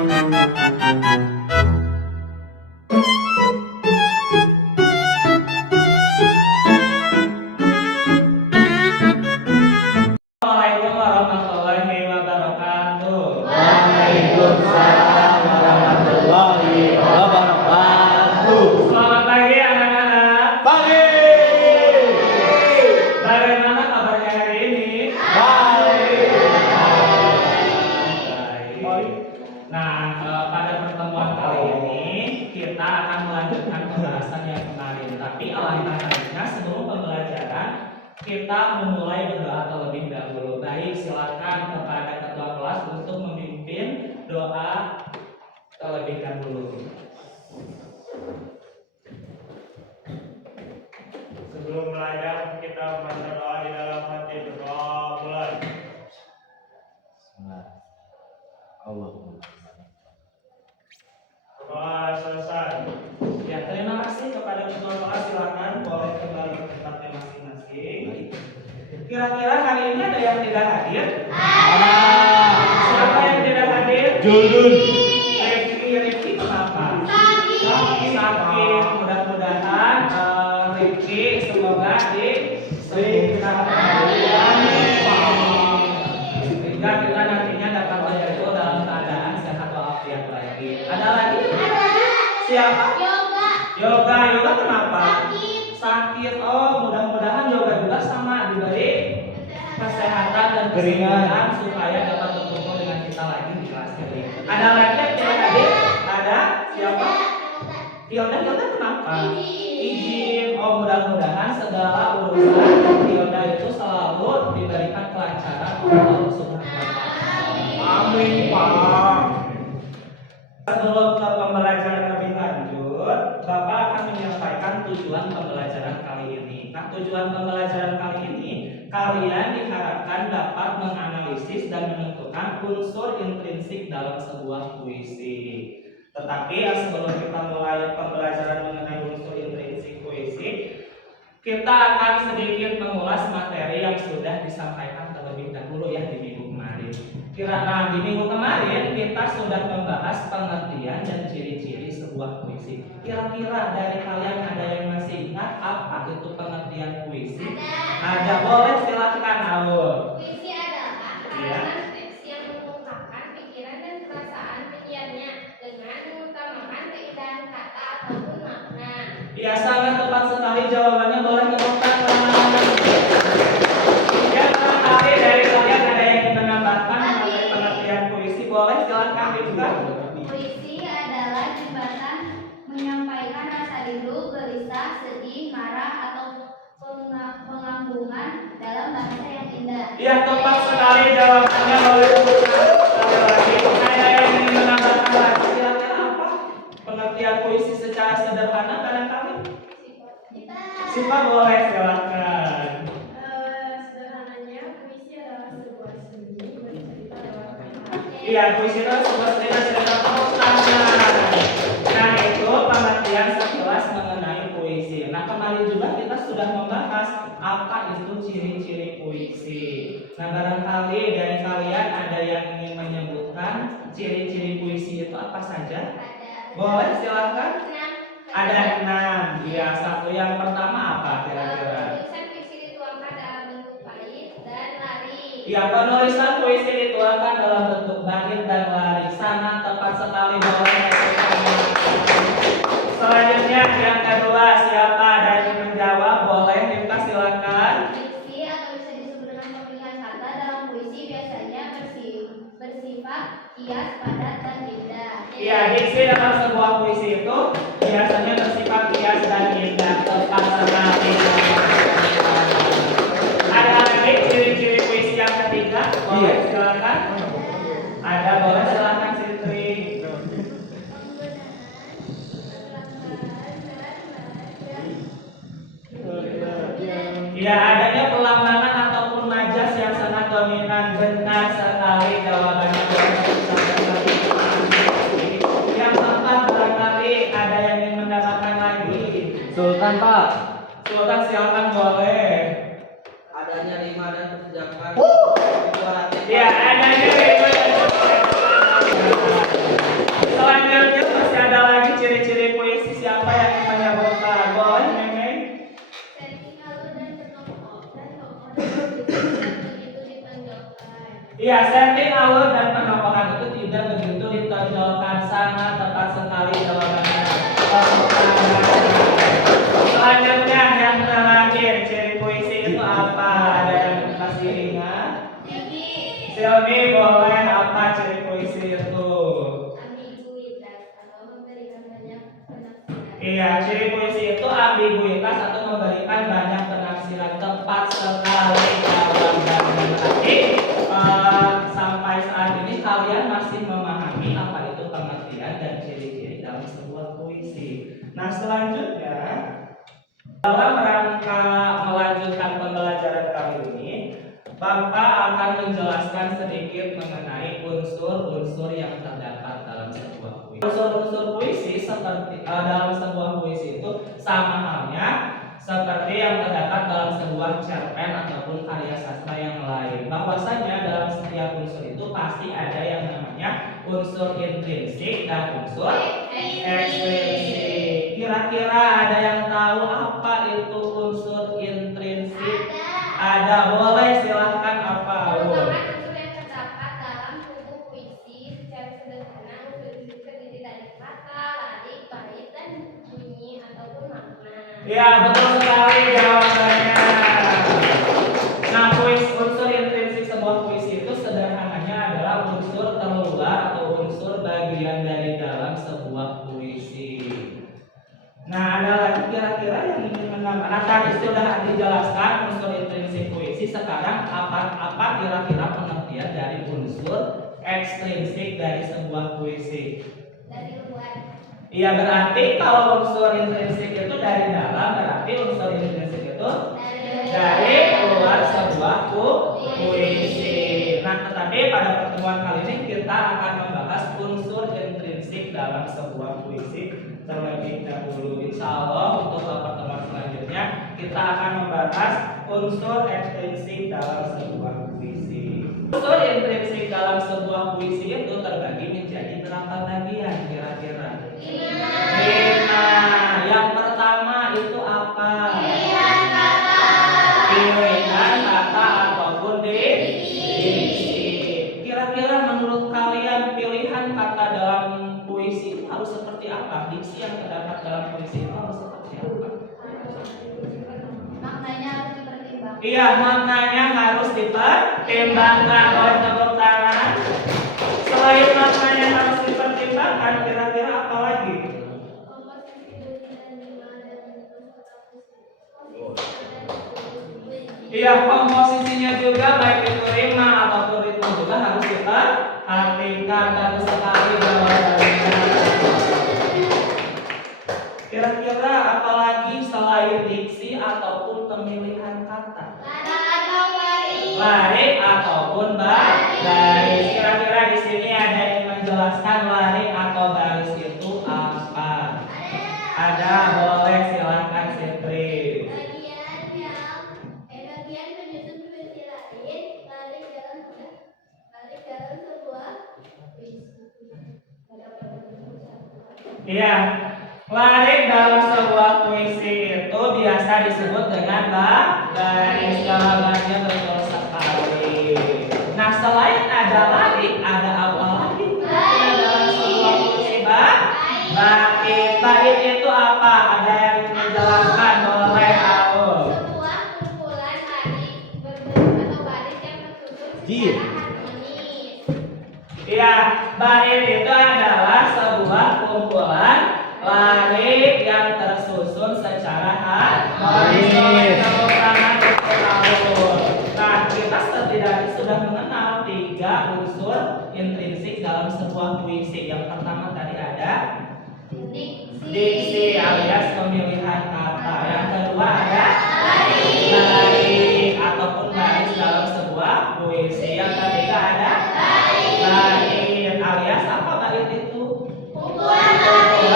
Assalamualaikum warahmatullahi wabarakatuh. Waalaikumsalam warahmatullahi wabarakatuh. Selamat pagi anak-anak. Pagi. Bagaimana kabarnya hari ini? Baik. Baik. Nah, pada pertemuan kali ini kita akan melanjutkan pembahasan yang kemarin. Tapi alangkah baiknya sebelum pembelajaran kita memulai berdoa terlebih dahulu. Baik, silakan kepada ketua kelas untuk memimpin doa terlebih dahulu. Sebelum belajar kita membaca doa di dalam hati. Berdoa mulai. Allahumma. Doa selesai. Ya, terima kasih kepada ketua kelas. Silakan boleh kembali ke tempatnya masing-masing. Kira-kira hari ini ada yang tidak hadir? Siapa yang tidak hadir? Julun. Rifki kenapa? Sakit. Mudah-mudahan Rifki semoga disembuhkan. Amin. Sehingga kita nantinya dapat menjadi dalam keadaan sehat walafiat lagi. Ada lagi? Siapa? Yoga kenapa? Sakit. Oh, mudah-mudahan yoga juga sama diberi kesehatan dan keseimbangan supaya dapat berkumpul dengan kita lagi di kelas ini. Ada lagi yang tidak hadir? Ada? Siapa? Yoga kenapa? Izin. Oh, mudah-mudahan segala urusan Yoga itu selalu diberikan kelancaran oleh Allah Subhanahu wa Ta'ala. Amin, Pak. Sebelum ke pembelajaran lebih lanjut, Bapak akan menyampaikan tujuan pembelajaran kali ini. Nah, tujuan pembelajaran kali ini, kalian diharapkan dapat menganalisis dan menentukan unsur intrinsik dalam sebuah puisi. Tetapi sebelum kita mulai pembelajaran mengenai unsur intrinsik puisi, kita akan sedikit mengulas materi yang sudah disampaikan terlebih dahulu ya di minggu kemarin. Di minggu kemarin kita sudah membahas pengertian dan ciri-ciri sebuah puisi. Kira-kira dari kalian ada yang masih ingat apa itu pengertian puisi? Ada, boleh silakan Aul. Puisi adalah karangan skripsi yang mengungkapkan pikiran dan perasaan penyiarnya dengan mengutamakan keindahan kata ataupun makna. Ya, sangat tepat sekali jawabannya, boleh tepuk tangan. Ya, barangkali dari kalian ada yang ingin menambahkan mengenai pengertian puisi, boleh silakan juga. Puisi adalah jembatan menyampaikan rasa rindu, gelisah, sedih, marah atau pengampungan dalam bahasa yang indah. Ya, tepat sekali jawabannya, boleh tepuk tangan. Sekali lagi, ada yang ingin menambahkan lagi, kira-kira apa pengertian puisi secara sederhana barangkali? Sifat, boleh silakan. Sederhananya, puisi adalah sebuah seni bercerita lewat kata. Iya, puisi itu sebuah cerita tangan. Nah, itu pengertian sekilas mengenai puisi. Nah, kemarin juga kita sudah membahas apa itu ciri-ciri puisi. Nah, barangkali dari kalian ada yang ingin menyebutkan ciri-ciri puisi itu apa saja? Boleh silakan. Ada 6. Ya, satu yang pertama apa kira-kira? Penulisan puisi dituangkan dalam bentuk bait dan lari. Ya, penulisan puisi dituangkan dalam bentuk bait dan lari. Sangat tepat sekali, boleh. Selanjutnya yang kedua, siapa ada yang menjawab? Boleh, Rifka silakan. Diksi atau bisa disebut dengan pemilihan kata dalam puisi biasanya bersifat kias, padat, dan indah. Ya, diksi dalam sebuah puisi itu biasanya bersifat kias dan indah. Tepat sekali. Ada lagi ciri-ciri puisi yang ketiga? Boleh silakan. Ada, boleh silakan Sitri. Ya, adanya pelambangan ataupun majas yang sangat dominan. Benar sekali jawabannya. Yang keempat, barangkali ada yang ingin mendapatkan lagi. Sultan, Pak. Sultan silakan, boleh. Adanya 5 dan kebijakan itu hati. Ya, adanya 5 dan kebijakan. Iya, setting alur dan penokohan itu tidak begitu ditonjolkan, sangat tepat sekali jawabannya. Selanjutnya yang terakhir, ciri puisi itu apa? Ada yang masih ingat? Silmi boleh, apa ciri puisi itu? Ambiguitas atau memberikan banyak penafsiran. Iya, ciri puisi itu ambiguitas atau memberikan banyak penafsiran. Tepat sekali jawabannya. Berarti sampai saat ini kalian masih memahami apa itu pengertian dan ciri-ciri dalam sebuah puisi. Nah, selanjutnya dalam rangka melanjutkan pembelajaran kali ini, Bapak akan menjelaskan sedikit mengenai unsur-unsur yang terdapat dalam sebuah puisi. Unsur-unsur puisi seperti dalam sebuah puisi itu sama halnya seperti yang terdapat dalam sebuah cerpen ataupun karya sastra yang lain. Bahwasanya dalam setiap unsur itu pasti ada yang namanya unsur intrinsik dan unsur ekstrinsik. Kira-kira ada yang tahu apa itu unsur intrinsik? Ada, boleh silahkan apa? Merupakan unsur yang terdapat dalam tubuh puisi. Secara sederhana, unsur itu terdiri dari kata, larik, bait, dan bunyi ataupun makna. Ya, betul sekali jawabannya. Nah, unsur intrinsik sebuah puisi itu sederhananya adalah unsur terluar atau unsur bagian dari dalam sebuah puisi. Nah, ada lagi kira-kira yang ingin menambah? Nah, tadi sudah dijelaskan unsur intrinsik puisi. Sekarang apa kira-kira pengertian dari unsur ekstrinsik dari sebuah puisi? Dari luar. Iya, berarti kalau unsur intrinsik itu dari dalam, berarti unsur intrinsik itu dari luar sebuah puisi. Nah, tetapi pada pertemuan kali ini kita akan membahas unsur intrinsik dalam sebuah puisi terlebih dahulu. Insya Allah untuk pertemuan selanjutnya kita akan membahas unsur ekstrinsik dalam sebuah puisi. Unsur intrinsik dalam sebuah puisi itu terbagi menjadi berapa bagian kira-kira? 5. Yang pertama itu apa? Pilihan kata ataupun diksi. Kira-kira menurut kalian pilihan kata dalam puisi itu harus seperti apa? Diksi yang terdapat dalam puisi itu harus seperti apa? Maknanya harus dipertimbangkan. Iya, maknanya harus dipertimbangkan. Oleh tepuk tangan. Selain maknanya harus dipertimbangkan, kira-kira apa lagi? Iya, komposisinya juga baik itu rima ataupun ritme juga harus diperhatikan. Bagus sekali jawabannya. Kira-kira apa lagi selain diksi ataupun pemilihan kata? Larik ataupun baris. Kira-kira di sini ada yang menjelaskan larik atau baris itu apa? Ada, boleh silakan Sitri. Bagian penyusun puisi lain, larik dalam sebuah puisi. Iya, larik dalam sebuah puisi itu biasa disebut dengan baris. Jawabannya betul sekali. Nah, selain ada larik, ada apa lagi? Dalam sebuah puisi bait itu apa? Ada yang menjelaskan? Boleh Aul. Sebuah kumpulan larik atau baris yang tersusun secara harmonis. Iya, bait itu adalah sebuah kumpulan larik yang tersusun secara harmonis. Nah, kita setidaknya sudah mengenal 3 unsur intrinsik dalam sebuah puisi. Yang pertama tadi ada diksi alias pemilihan kata. Yang kedua ada larik ataupun baris dalam sebuah puisi. Yang ketiga ada bait alias apa bait itu? Kumpulan baris.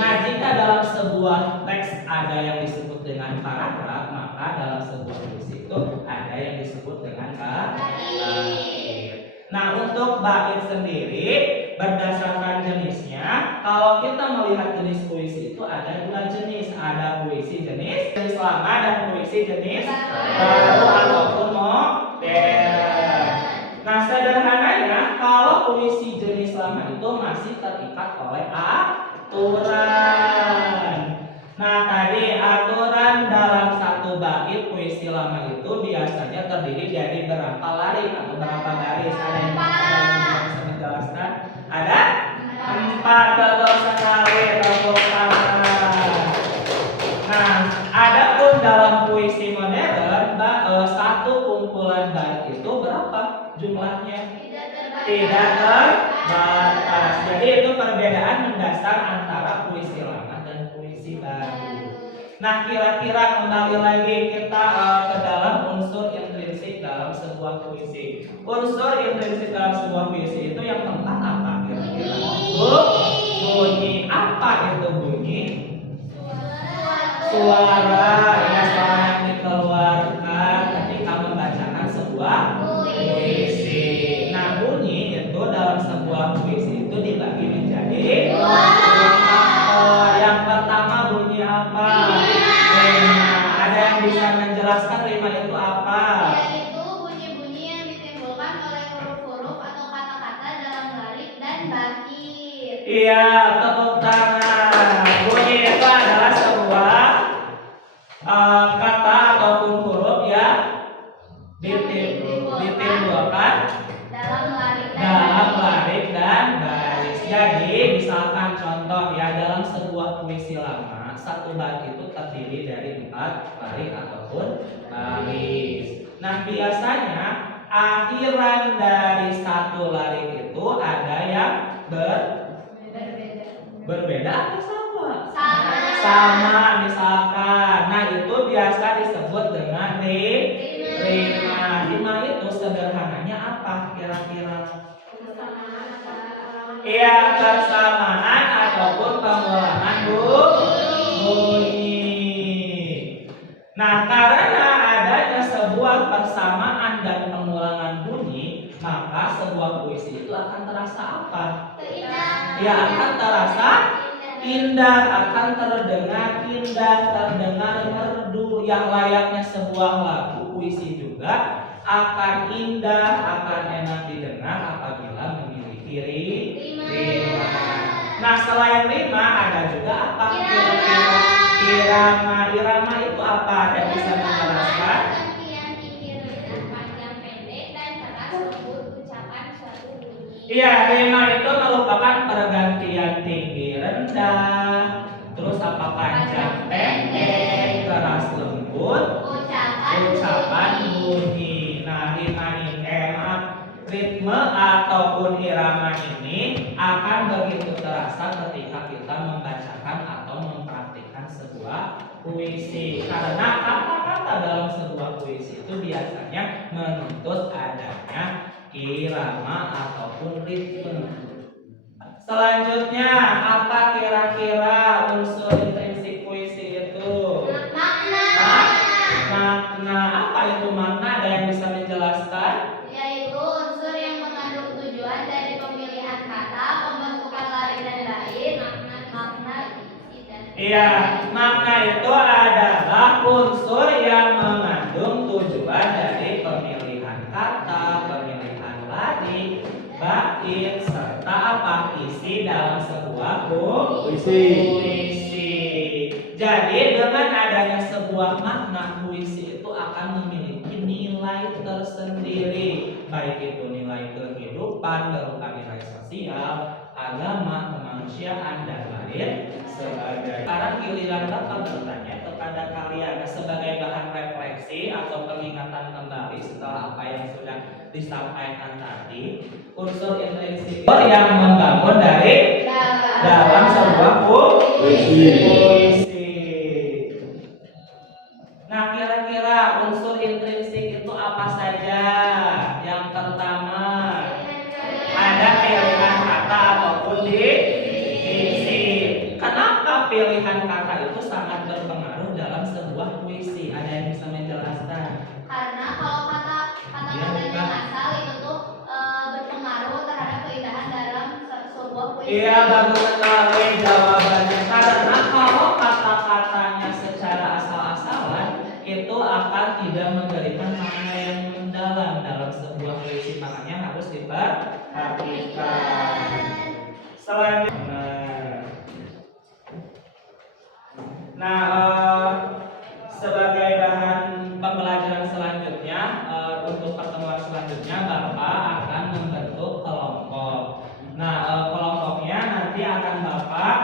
Nah, jika dalam sebuah teks ada yang disebut dengan paragraf, maka dalam sebuah puisi itu ada yang disebut dengan bait. Nah, untuk bait sendiri berdasarkan jenisnya, kalau kita melihat jenis puisi itu ada 2 jenis. Ada puisi jenis lama dan puisi jenis baru ataupun modern. puisi jenis lama itu masih terikat oleh aturan. Nah, tadi aturan dalam satu bait puisi lama itu biasanya terdiri dari berapa larik atau berapa baris? Ada yang bisa menjelaskan? Ada 4, betul sekali, tepuk tangan. Nah, adapun dalam puisi modern, satu kumpulan bait itu berapa jumlahnya? Tidak terbatas. Jadi itu perbedaan mendasar antara puisi lama dan puisi baru. Nah, kira-kira kembali lagi kita ke dalam unsur intrinsik dalam sebuah puisi. Unsur intrinsik dalam sebuah puisi itu yang keempat apa kira-kira? Bunyi. Apa itu bunyi? Suara. Ya, suara yang dikeluarkan ketika membacakan sebuah puisi. Nah, bunyi itu dalam sebuah puisi itu dibagi menjadi dua faktor. Yang pertama bunyi apa? Rima. Ada yang bisa menjelaskan rima itu apa? Yaitu bunyi-bunyi yang ditimbulkan oleh huruf-huruf atau kata-kata dalam larik dan bait. Iya, tepuk tangan. Bunyi itu adalah sebuah kata ataupun huruf yang ditimbulkan dalam larik dan baris. Jadi misalkan contoh ya, dalam sebuah puisi lama satu bait itu terdiri dari 4 larik ataupun baris. Nah, biasanya akhiran dari satu larik itu ada yang berbeda atau sama? Sama misalkan. Nah, itu biasa disebut dengan rima. Rima itu sederhananya apa kira-kira? Iya, persamaan ataupun pengulangan bunyi. Nah, karena adanya sebuah persamaan dan pengulangan bunyi, maka sebuah puisi itu akan terasa apa? Ya, akan terasa indah, akan terdengar indah, terdengar merdu, yang layaknya sebuah lagu. Puisi juga akan indah, akan enak didengar apabila memiliki rima. Nah, selain rima ada juga apa? Irama. Irama itu apa? Ada yang bisa menjelaskan? Iya, rima itu merupakan pergantian tinggi rendah, terus apa panjang pendek, keras lembut, ucapan bunyi. Nah, rima ini ritme ataupun irama ini akan begitu terasa ketika kita membacakan atau mempraktikkan sebuah puisi. Karena kata-kata dalam sebuah puisi itu biasanya menuntut adanya irama ataupun ritme. Selanjutnya, apa kira-kira unsur intrinsik puisi itu? Makna. Apa itu makna? Ada yang bisa menjelaskan? Yaitu unsur yang mengandung tujuan dari pemilihan kata, pembentukan larik dan bait, makna, isi dan. Iya, makna itu adalah unsur yang mengandung tujuan dari pemilihan kata, pemilihan larik, bait, serta apa? Isi dalam sebuah puisi. Jadi dengan adanya sebuah makna, puisi itu akan memiliki nilai tersendiri, baik itu nilai kehidupan berupa nilai sosial, agama, kemanusiaan, dan lain sebagainya. Sekarang giliran Bapak bertanya kepada kalian sebagai bahan refleksi atau pengingatan kembali setelah apa yang sudah disampaikan tadi. Unsur intrinsik yang membangun dari dalam sebuah puisi. Nah, kira-kira unsur intrinsik itu apa saja? Yang pertama, ada pilihan kata ataupun diksi. Kenapa pilihan kata itu sangat berpengaruh dalam sebuah puisi? Ada yang bisa menjelaskan? Karena kalau kata-katanya asal itu tuh berpengaruh terhadap keindahan dalam sebuah puisi. Iya, bagus sekali jawabannya. Karena kalau kata-katanya secara asal-asalan itu akan tidak memberikan makna yang mendalam dalam sebuah puisi. Makanya harus diperhatikan. hakikat. Selanjutnya, sebagai bahan pembelajaran selanjutnya, untuk pertemuan selanjutnya Bapak akan membentuk kelompok. Kelompoknya nanti akan Bapak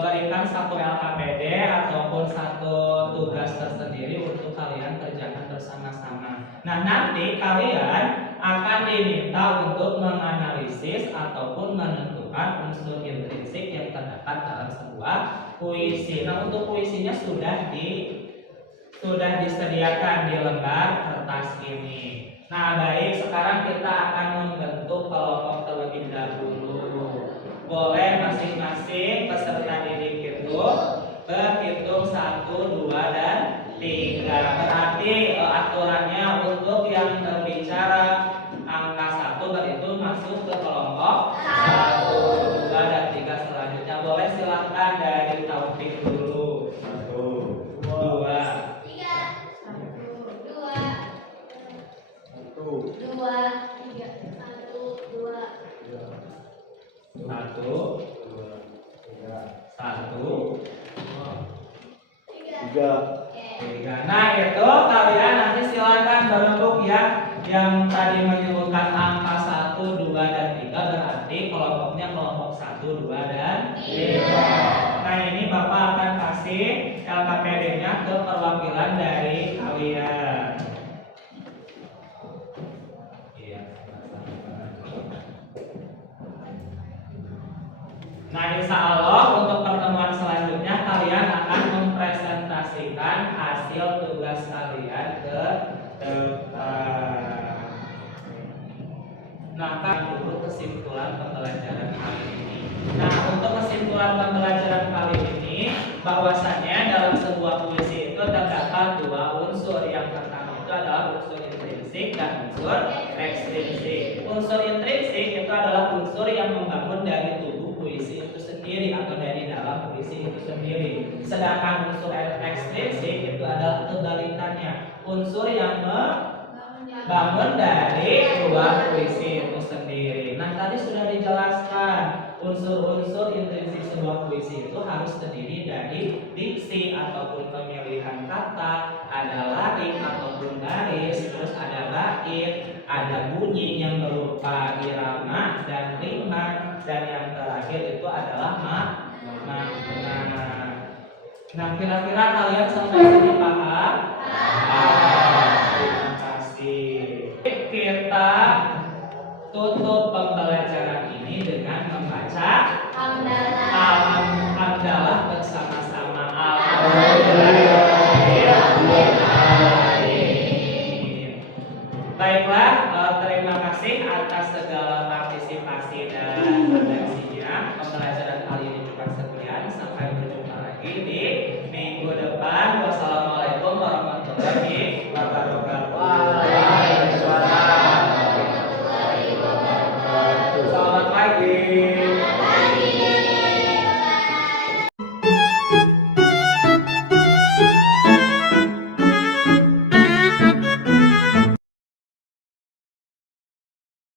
berikan satu LKPD ataupun satu tugas tersendiri untuk kalian kerjakan bersama-sama. Nanti kalian akan diminta untuk menganalisis ataupun menentukan unsur intrinsik yang terdapat dalam sebuah puisi. Untuk puisinya sudah disediakan di lembar kertas ini. Baik, sekarang kita akan membentuk kelompok terlebih dahulu. Boleh masing-masing peserta didik itu berhitung 1, 2, dan 3. Berarti aturannya untuk yang berbicara angka 1 berhitung masuk ke kelompok 1, 2, dan 3 selanjutnya. Boleh silakan dari Taufik dulu. 1, 2, 3. Itu kalian nanti silakan berbentuk yang tadi menyebutkan angka 1, 2, dan 3 berarti kelompoknya kelompok 1, 2, dan 3. Ini Bapak akan kasih LKPD-nya ke perwakilan dari kalian. Insya Allah untuk pertemuan selanjutnya kalian akan mempresentasikan hasil tugas kalian ke depan. Kan dulu kesimpulan pembelajaran kali ini. Untuk kesimpulan pembelajaran kali ini, bahwasannya dalam sebuah puisi itu terdapat 2 unsur. Yang pertama itu adalah unsur intrinsik dan unsur ekstrinsik. Unsur intrinsik itu adalah unsur yang membangun dari tubuh puisi itu sendiri atau dari dalam puisi itu sendiri. Sedangkan unsur ekstrinsik itu adalah kebalikannya, unsur yang membangun dari luar puisi itu sendiri. Tadi sudah dijelaskan unsur-unsur intrinsik sebuah puisi itu harus terdiri dari diksi ataupun pemilihan kata, ada larik ataupun baris, terus ada bait, ada bunyi yang berupa irama dan rima, dan yang terakhir itu adalah makna. Kira-kira kalian sampai sini paham? Terima kasih. Kita tutup pembelajaran ini dengan membaca hamdalah bersama-sama. Baiklah, terima kasih atas segala partisipasi dan atensinya. Pembelajaran